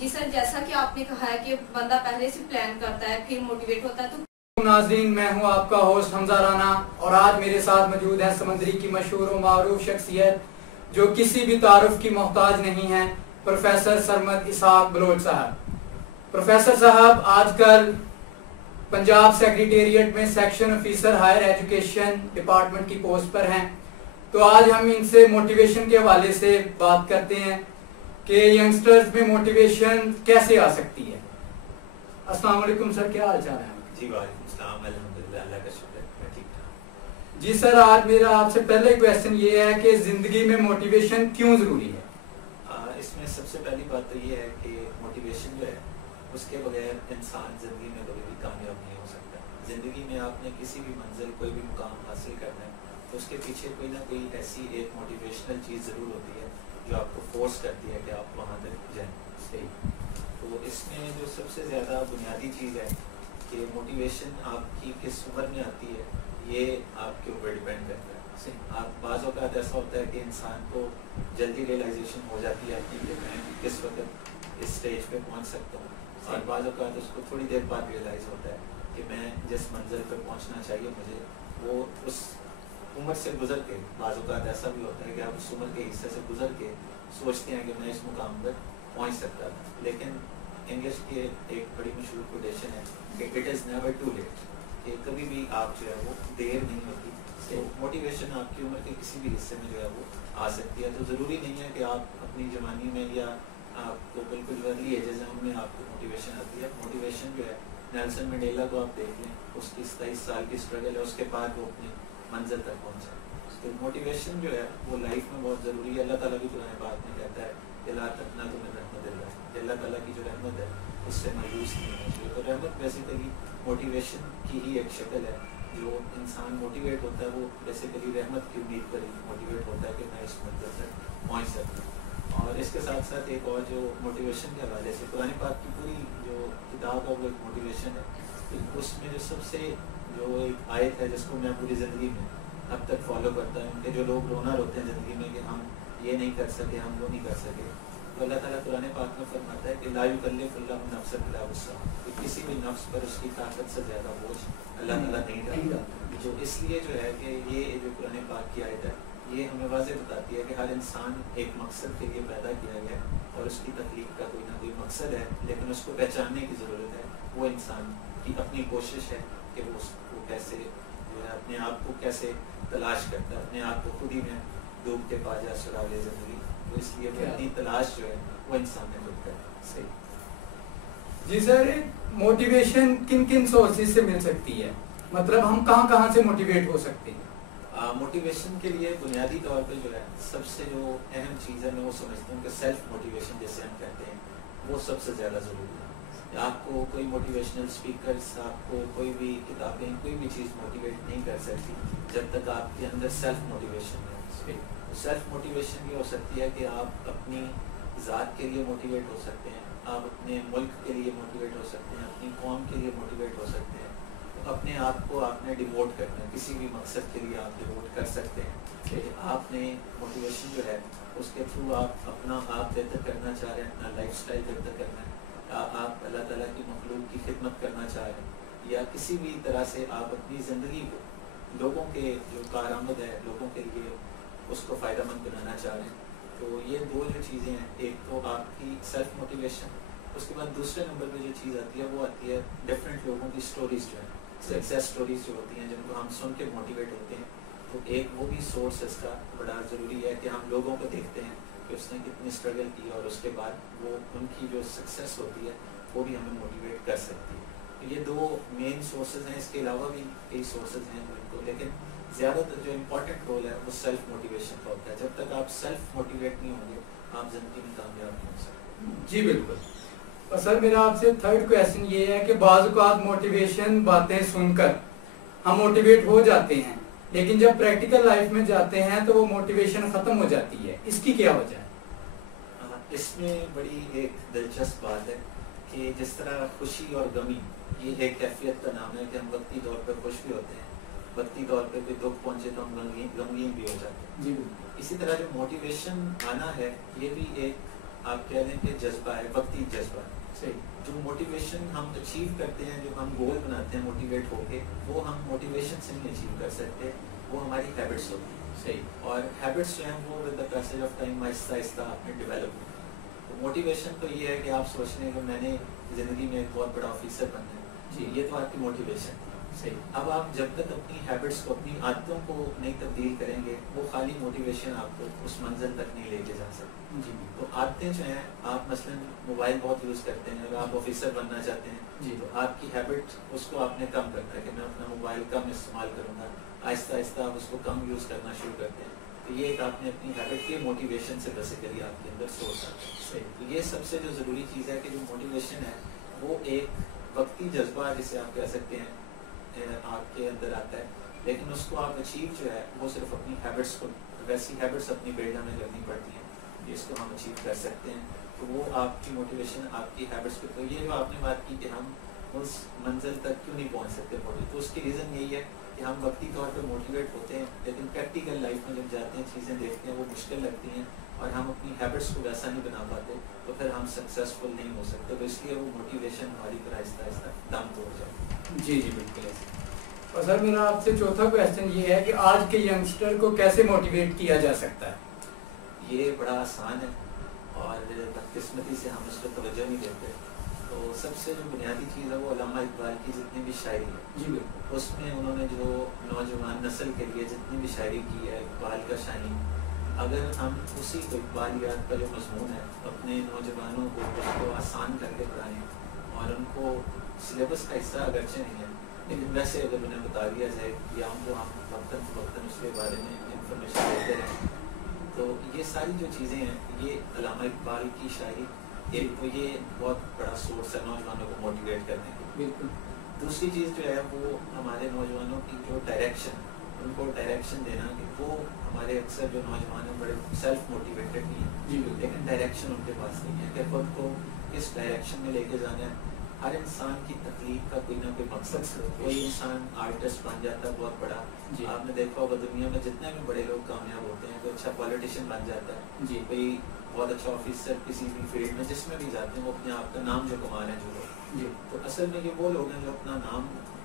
जी sir, जैसा कि आपने कहा है कि बंदा पहले से प्लान करता है फिर मोटिवेट होता है, तो नाज़रीन, मैं हूं आपका होस्ट हमजा राना और आज मेरे साथ मौजूद है समंदरी की मशहूर व मारूफ शख्सियत जो किसी भी तारुफ की मोहताज नहीं है, प्रोफेसर सरमद इसहाक बलोच साहब। प्रोफेसर साहब आजकल पंजाब सेक्रेटेरिएट में section officer higher education department की पोस्ट पर हैं। तो आज हम इनसे मोटिवेशन के हवाले से बात करते हैं कि यंगस्टर्स में मोटिवेशन कैसे आ सकती है। अस्सलाम वालेकुम सर, क्या हाल चाल है? जी वालेकुम सलाम, अल्हम्दुलिल्लाह, अल्लाह का शुक्र है, मैं ठीक ठाक। जी सर, आज मेरा आपसे पहले क्वेश्चन ये है कि जिंदगी में मोटिवेशन क्यों जरूरी है? इसमें सबसे पहली बात तो ये है कि मोटिवेशन जो है उसके बगैर इंसान ज़िंदगी में कभी भी कामयाब नहीं हो सकता। ज़िंदगी में आपने किसी भी मंजिल, कोई भी मुकाम हासिल करना है तो उसके पीछे कोई ना कोई ऐसी एक मोटिवेशनल चीज़ ज़रूर होती है जो आपको फोर्स करती है कि आप वहाँ तक जाएँ। सही। तो इसमें जो सबसे ज़्यादा बुनियादी चीज़ है कि मोटिवेशन आपकी किस उम्र में आती है, ये आपके ऊपर डिपेंड करता है। आप बाज़ औक़ात ऐसा होता है कि इंसान को जल्दी रियलाइजेशन हो जाती है कि मैं किस वक्त इस स्टेज पे पहुंच सकता हूँ, और बाज़ औक़ात उसको थोड़ी देर बाद रियलाइज़ होता है कि मैं जिस मंजिल पर पहुंचना चाहिए मुझे, वो उस उम्र से गुजर के, बाज़ औक़ात ऐसा भी होता है कि आप उस उम्र के हिस्से से गुजर के सोचते हैं कि मैं इस मुकाम पर पहुँच सकता था। लेकिन इंग्लिश की एक बड़ी मशहूर कोटेशन है कि it is never too late, कि कभी भी आप जो है वो देर नहीं होती। तो मोटिवेशन आपकी उम्र के किसी भी हिस्से में जो है वो आ सकती है। तो ज़रूरी नहीं है कि आप अपनी जवानी में या आपको बिल्कुल जो अर्ली एजेस हैं उनमें आपको मोटिवेशन आती है। मोटिवेशन जो है, नेल्सन मंडेला को आप देख लें, उसकी 27 साल की स्ट्रगल है, उसके बाद वो अपनी मंजिल तक पहुँचा। तो मोटिवेशन जो है वो लाइफ में बहुत ज़रूरी है। अल्लाह ताला भी कुरान पाक में कहता है कि ला तक़नतू मिन रहमतिल्लाह, अल्लाह ताला की जो रहमत है उससे मायूस नहीं होना चाहिए। तो रहमत बेसिकली मोटिवेशन की ही एक शक्ल है। जो इंसान मोटिवेट होता है वो बेसिकली रहमत की उम्मीद पर मोटिवेट होता है कि मैं इस मंजिल तक पहुँच सकूँ। और इसके साथ साथ एक और जो मोटिवेशन के हवाले से कुरान पाक की पूरी जो किताब है वो एक मोटिवेशन है। तो उसमें जो सबसे जो एक आयत है जिसको मैं पूरी ज़िंदगी में अब तक फॉलो करता हूँ कि जो लोग रोना रोते हैं ज़िंदगी में कि हम ये नहीं कर सके, हम वो नहीं कर सके, तो अल्लाह ताला कुरान पाक में फरमाता है कि ला युकल्लिफुल्लाहु नफ्सन इल्ला वुस्अहा, कि किसी भी नफ्स पर उसकी ताकत से ज़्यादा बोझ अल्लाह ताला नहीं डालता। तो इसलिए जो है कि ये जो कुरान पाक की आयत है ये हमें वाज़ेह बताती है कि हर इंसान एक मकसद के लिए पैदा किया गया है और उसकी तकलीफ का कोई ना कोई मकसद है, लेकिन उसको पहचानने की ज़रूरत है। वो इंसान की अपनी कोशिश है कि वो उसको कैसे जो है अपने आप को कैसे तलाश करता है, अपने आप को खुद ही में डूब के पा जा सुरा ले ज़िंदगी। तो इसलिए वो अपनी तलाश जो है वो इंसान ने खुद कर। सही। जी सर, मोटिवेशन किन किन सोर्सेज से मिल सकती है? मतलब हम कहाँ से मोटिवेट हो सकते हैं? मोटिवेशन के लिए बुनियादी तौर पे जो है सबसे जो अहम चीज़ है मैं वो समझता हूँ कि सेल्फ मोटिवेशन जिसे हम कहते हैं वो सबसे ज़्यादा ज़रूरी है। आपको कोई मोटिवेशनल स्पीकर्स, आपको कोई भी किताबें, कोई भी चीज़ मोटिवेट नहीं कर सकती जब तक आपके अंदर सेल्फ मोटिवेशन है। सेल्फ मोटिवेशन ये हो सकती है कि आप अपनी ज़ात के लिए मोटिवेट हो सकते हैं, आप अपने मुल्क के लिए मोटिवेट हो सकते हैं, अपनी कौम के लिए मोटिवेट हो सकते हैं। तो अपने आप को आपने डिवोट करना है, किसी भी मकसद के लिए आप डिवोट कर सकते हैं। कि आपने मोटिवेशन जो है उसके थ्रू आप अपना आप बेहतर करना चाह रहे हैं, अपना लाइफस्टाइल बेहतर करना है, आप अल्लाह ताला की मखलूक की खिदमत करना चाह रहे हैं, या किसी भी तरह से आप अपनी ज़िंदगी को लोगों के जो कारआमद है लोगों के लिए उसको फ़ायदेमंद बनाना चाह रहे हैं। तो ये दो जो चीज़ें हैं, एक तो आपकी सेल्फ मोटिवेशन, उसके बाद दूसरे नंबर पे जो चीज़ आती है वो आती है डिफरेंट लोगों की स्टोरीज जो है, सक्सेस स्टोरीज जो होती हैं जिनको हम सुन के मोटिवेट होते हैं। तो एक वो भी सोर्स इसका बड़ा ज़रूरी है कि हम लोगों को देखते हैं कि उसने कितनी स्ट्रगल की और उसके बाद वो उनकी जो सक्सेस होती है वो भी हमें मोटिवेट कर सकती है। तो ये दो मेन सोर्सेज हैं, इसके अलावा भी कई सोर्सेज हैं जो इनको, लेकिन ज़्यादातर जो इम्पोर्टेंट रोल है वो सेल्फ मोटिवेशन का होता है। जब तक आप सेल्फ मोटिवेट नहीं होंगे आप ज़िंदगी में कामयाब नहीं हो सकते। जी बिल्कुल। और सर मेरा आपसे थर्ड क्वेश्चन ये है कि बाज़ औक़ात मोटिवेशन बातें सुनकर हम मोटिवेट हो जाते हैं, लेकिन जब प्रैक्टिकल लाइफ में जाते हैं तो वो मोटिवेशन ख़त्म हो जाती है, इसकी क्या वजह है? इसमें बड़ी एक दिलचस्प बात है कि जिस तरह खुशी और गमी ये एक कैफियत का नाम है कि हम वक्ती तौर पर खुश भी होते हैं, वक्ती तौर पर कोई दुख पहुँचे तो हम गमगीन भी हो जाते हैं। जी। इसी तरह जो मोटिवेशन आना है ये भी एक आप कह लें कि जज्बा है, वक्ती जज्बा। सही। जो मोटिवेशन हम अचीव करते हैं, जो हम गोल बनाते हैं मोटिवेट होके, वो हम मोटिवेशन से नहीं अचीव कर सकते, वो हमारी हैबिट्स होती हैं। सही। और हैबिट्स जो हैं वो with the passage of time Aahista Aahista आपने डेवलप। तो मोटिवेशन तो ये है कि आप सोच रहे हैं कि मैंने ज़िंदगी में एक बहुत बड़ा ऑफिसर बनना है जी, ये तो आपकी मोटिवेशन। सही। अब आप जब तक अपनी हैबिट्स को, अपनी आदतों को नहीं तब्दील करेंगे, वो खाली मोटिवेशन आपको उस मंजिल तक नहीं लेके जा सकती जी। तो आदतें जो हैं, आप मसलन मोबाइल बहुत यूज़ करते हैं, अगर आप ऑफिसर बनना चाहते हैं जी, तो आपकी हैबिट उसको आपने कम करना है कि मैं अपना मोबाइल कम इस्तेमाल करूँगा। आहिस्ता आहिस्ता आप उसको कम यूज़ करना शुरू करते हैं, तो ये एक आपने अपनी हैबिट की मोटिवेशन से बेसिकली आपके अंदर सोर्स आता है। सही। तो ये सबसे जो ज़रूरी चीज़ है कि जो मोटिवेशन है वो एक वक्ती जज्बा जिसे आप कह सकते हैं आपके अंदर आता है, लेकिन उसको आप अचीव जो है वो सिर्फ अपनी हैबिट्स को, वैसी हैबिट्स अपनी बिल्ड हमें करनी पड़ती हैं जिसको हम अचीव कर सकते हैं। तो वो आपकी मोटिवेशन आपकी हैबिट्स पे। तो ये जो आपने बात की कि हम उस मंजिल तक क्यों नहीं पहुंच सकते मोटिवेट, तो उसकी रीज़न यही है कि हम वक्ती तौर पे मोटिवेट होते हैं, लेकिन प्रैक्टिकल लाइफ में जब जाते हैं, चीज़ें देखते हैं, वो मुश्किल लगती हैं और हम अपनी हैबिट्स को वैसा नहीं बना पाते, तो फिर हम सक्सेसफुल नहीं हो सकते। तो इसलिए वो मोटिवेशन हमारी पर आहिस्ता आहिस्ता दम तोड़ जाए। जी जी बिल्कुल ऐसे। और सर मेरा आपसे चौथा क्वेश्चन ये है कि आज के यंगस्टर को कैसे मोटिवेट किया जा सकता है? ये बड़ा आसान है और बदकिस्मती से हम उस पर तवज्जो नहीं देते। तो सबसे जो बुनियादी चीज़ है वो अल्लामा इकबाल की जितनी भी शायरी है जी बिल्कुल, उसमें उन्होंने जो नौजवान नस्ल के लिए जितनी भी शायरी की है, इकबाल का शाहीन, अगर हम उसी को इकबालियात का जो मजमून है अपने नौजवानों को उसको आसान करके पढ़ाएँ और उनको सिलेबस का हिस्सा अगरचे नहीं है, लेकिन वैसे अगर उन्हें बता दिया जाए या उनको हम वक्तन उसके बारे में इंफॉर्मेशन देते रहें, तो ये सारी जो चीज़ें हैं, ये अल्लामा इकबाल की शायरी एक तो ये बहुत बड़ा सोर्स है नौजवानों को मोटिवेट करने की। बिल्कुल। दूसरी चीज़ जो है वो हमारे नौजवानों की जो डायरेक्शन, उनको डायरेक्शन देना कि वो हमारे अक्सर जो नौजवान हैं बड़े सेल्फ मोटिवेटेड नहीं हैं जी बिल्कुल। लेकिन डायरेक्शन उनके पास नहीं है कि खुद को किस डायरेक्शन में लेके जाना है। हर इंसान की तकलीफ का कोई ना कोई मकसद है। कोई इंसान आर्टिस्ट बन जाता है बहुत बड़ा, जी। आपने देखा होगा दुनिया में जितने भी बड़े लोग कामयाब होते हैं, कोई अच्छा पॉलिटिशियन बन जाता है जी। कोई बहुत अच्छा ऑफिसर किसी भी फील्ड में जिसमें भी जाते हैं, वो अपने आप का नाम जो कमा रहे हैं जो लोग, जी। तो असल में ये वो लोग हैं जो अपना नाम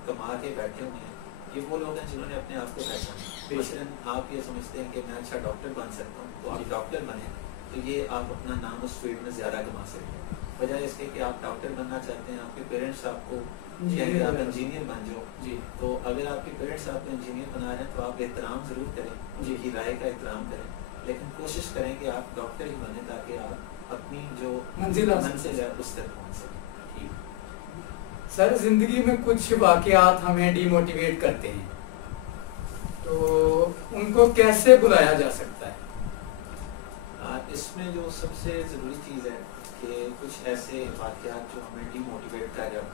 कमा के बैठे हुए हैं। ये वो लोग हैं जिन्होंने अपने आप को पहचाना। मसलन आप ये समझते हैं कि मैं अच्छा डॉक्टर बन सकता हूँ, तो आप डॉक्टर बने, तो ये आप अपना नाम उस फील्ड में ज़्यादा कमा सकते हैं। वजह इसके कि आप डॉक्टर बनना चाहते हैं, आपके पेरेंट्स आपको कहेंगे आप इंजीनियर बन जाओ जी। तो अगर आपके पेरेंट्स आपको इंजीनियर बना रहे हैं तो आप एहतराम ज़रूर करें, उनकी राय का एहतराम करें, लेकिन कोशिश करें कि आप डॉक्टर ही बने ताकि आप अपनी जो मंजिल है उस तक पहुँच सकें। ठीक। सर जिंदगी में कुछ वाकयात हमें डिमोटिवेट करते हैं, तो उनको कैसे बुलाया जा सकता है? इसमें जो सबसे ज़रूरी चीज़ है कि कुछ ऐसे वाक़यात जो हमें डिमोटिवेट कर जाए।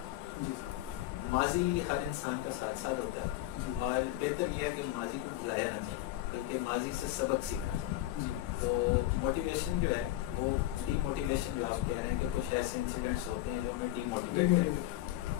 माजी हर इंसान का साथ साथ होता है और बेहतर यह है कि माजी को भुलाया ना जाए, बल्कि माजी से सबक सीखना चाहिए। तो मोटिवेशन जो है वो डीमोटिवेशन जो आप कह रहे हैं कि कुछ ऐसे इंसिडेंट्स होते हैं जो हमें डीमोटिवेट करें,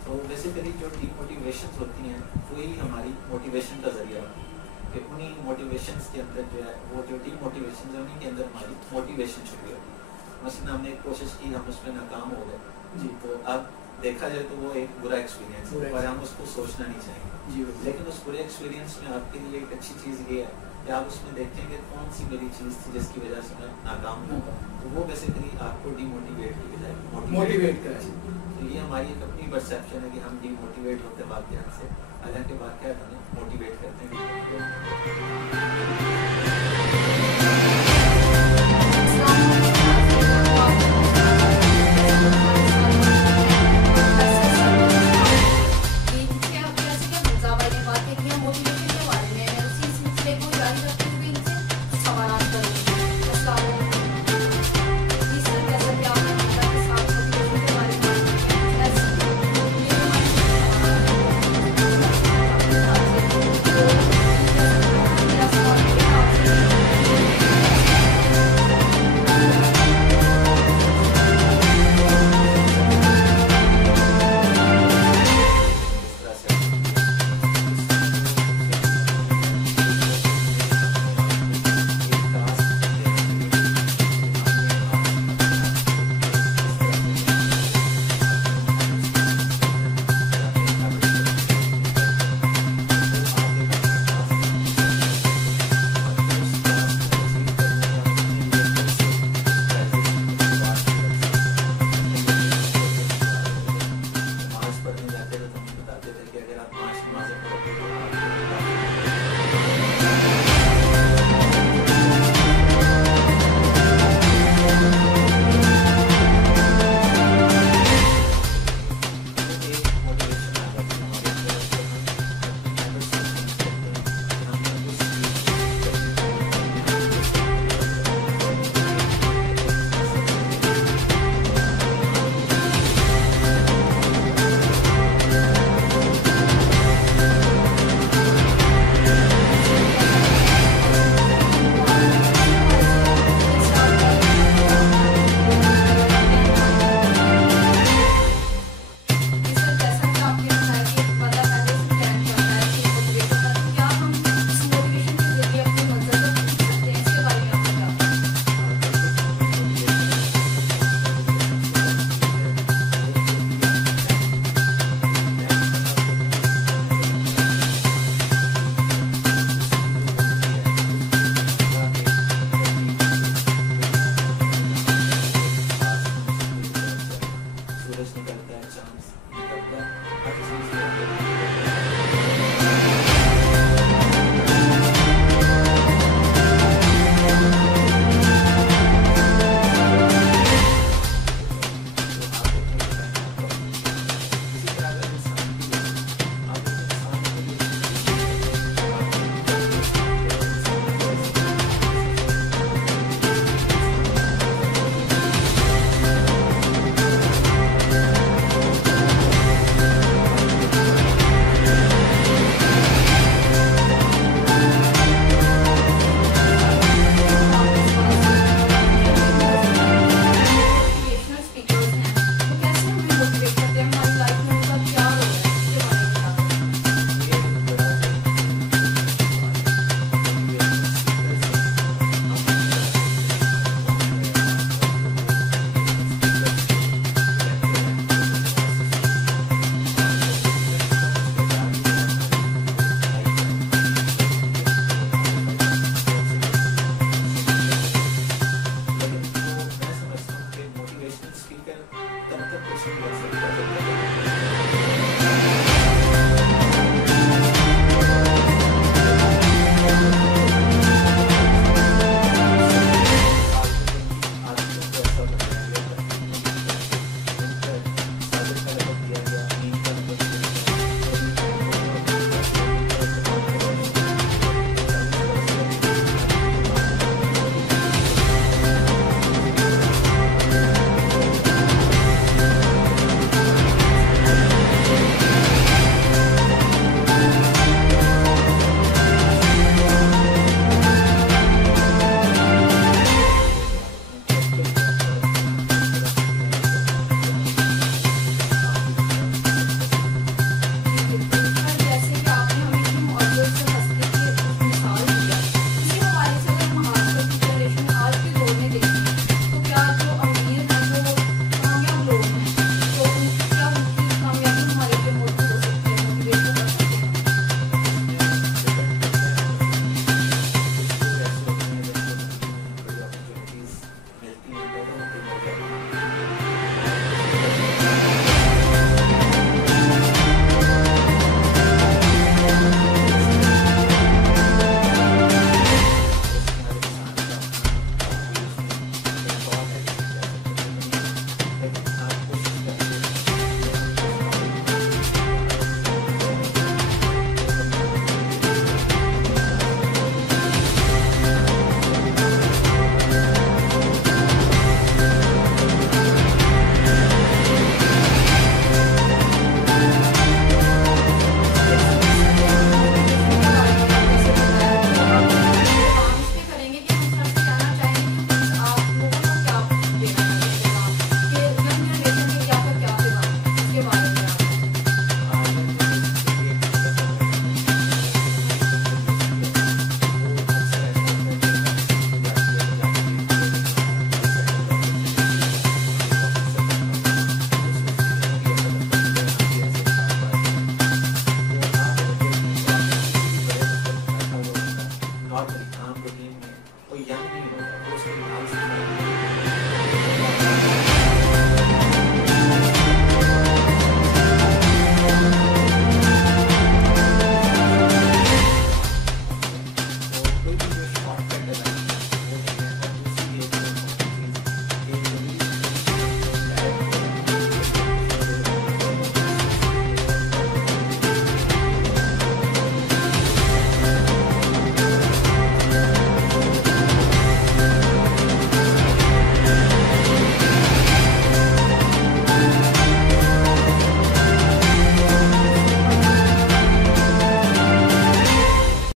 तो बेसिकली जो डीमोटिवेशन होती हैं वही हमारी मोटिवेशन का ज़रिया है कि उन्हीं मोटिवेशंस के अंदर जो है वो जो डीमोटिवेशन है उन्हीं के अंदर हमारी मोटिवेशन छुपी होती है। मसलन हमने एक कोशिश की, हम उसमें नाकाम हो गए जी, तो अब देखा जाए तो वो एक बुरा एक्सपीरियंस है और हम उसको सोचना नहीं चाहेंगे जी। लेकिन उस बुरे एक्सपीरियंस में आपके लिए एक अच्छी चीज़ ये है कि आप उसमें देखते हैं कि कौन सी मेरी चीज़ थी जिसकी वजह से मैं नाकाम हुआ, तो वो बेसिकली आपको डीमोटिवेट की बजाय मोटिवेट करें। तो ये हमारी एक अपनी परसेप्शन है कि हम डीमोटिवेट होते वाक़यात से, हालांकि वाक़यात हमें मोटिवेट करते हैं। तब तक कुछ नहीं कर सकता जब तक